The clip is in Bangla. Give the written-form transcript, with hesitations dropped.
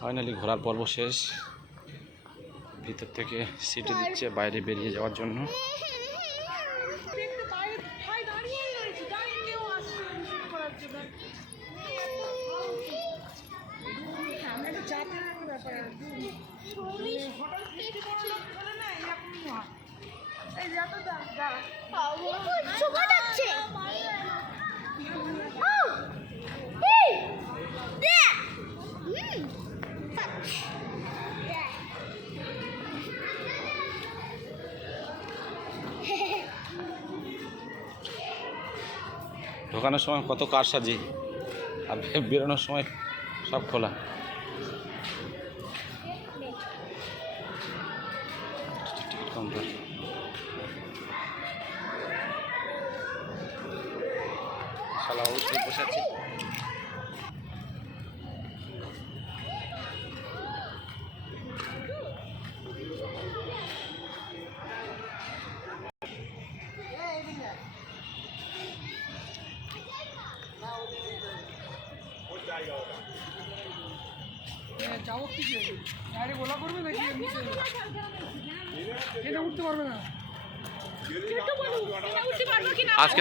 ফাইনালি ঘোরার পর্ব শেষ। ভিতর থেকে সিটি দিচ্ছে বাইরে বেরিয়ে যাওয়ার জন্য। ঢোকানোর সময় কত কারসাজি, আর বেরোনোর সময় সব খোলা। Ticket counter. শালা অবশ্যই বসে আছে। যাবো কি গাড়ি গোলা করবে নাকি এটা উঠতে পারবে না। আজকে